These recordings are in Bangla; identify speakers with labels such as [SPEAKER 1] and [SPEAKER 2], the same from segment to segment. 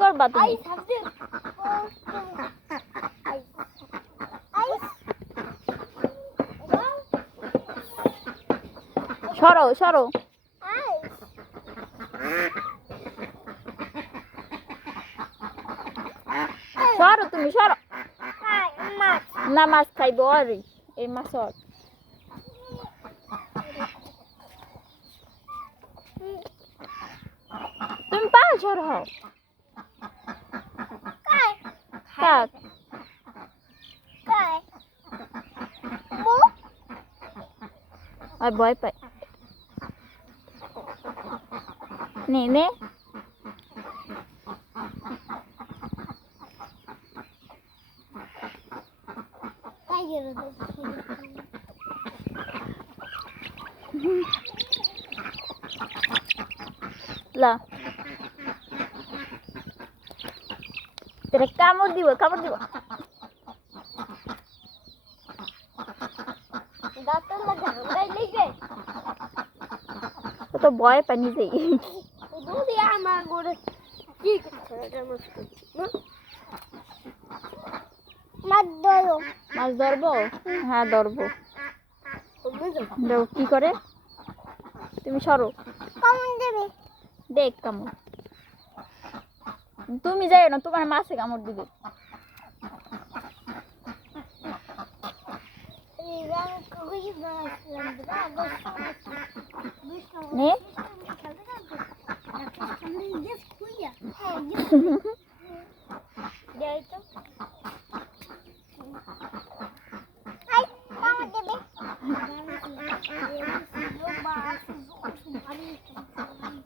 [SPEAKER 1] করবা তুমি? সরো সরো। সরো তুমি সরো। না মাছ খাইবো আরে এই মাছ তুমি পা সর হও। থাক
[SPEAKER 2] কাই মু
[SPEAKER 1] আর ভয় পাই নে নে
[SPEAKER 2] কাই গেলো
[SPEAKER 1] তোরা কামড় দিব কামড় দিব। তো ভয় পাই নিজেই।
[SPEAKER 2] আমার কি মুশকিল মাছ ধরো
[SPEAKER 1] মাছ ধরবো? হ্যাঁ ধরবো। দেখো কি করে? তুমি সরো। দেখ কামড়। তুমি যাই না তোমার মাছে কামড় দিবে। নে। হুম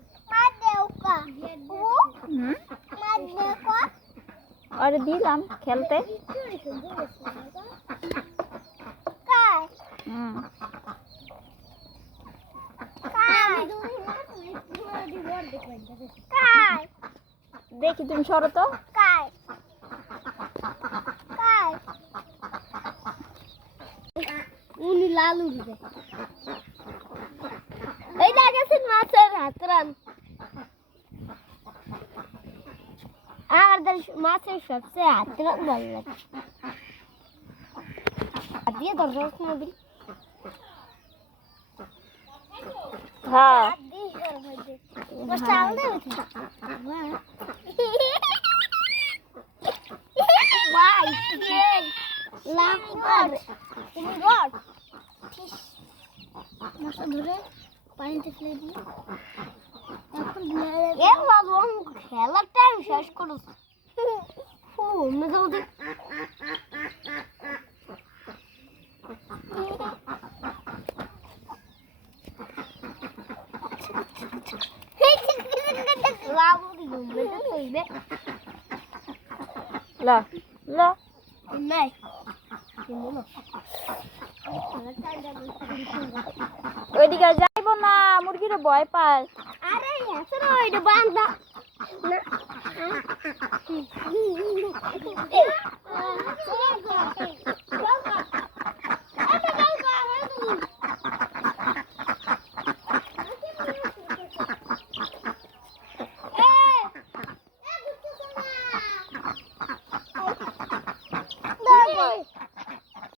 [SPEAKER 1] আরে দিলাম খেলতে। দেখি তুমি সরো তো।
[SPEAKER 2] উনি লাল উঠবে এই দেখেছেন মাছের হাত আমাদের মাছের সবচেয়ে হাত রান ভালো লাগে হাত দিয়ে দরজা নদী
[SPEAKER 1] হ্যাঁ
[SPEAKER 2] হাত দিয়ে দরজা দিয়ে চাল দেবে ভাই লাভ কর তুমি খেলার টাইম শেষ করো ও মোটামুটি বাবু
[SPEAKER 1] লা লা
[SPEAKER 2] নাই
[SPEAKER 1] ওইদিকে আর না মুরগিরও ভয় পায়
[SPEAKER 2] আরে বান্ধা な。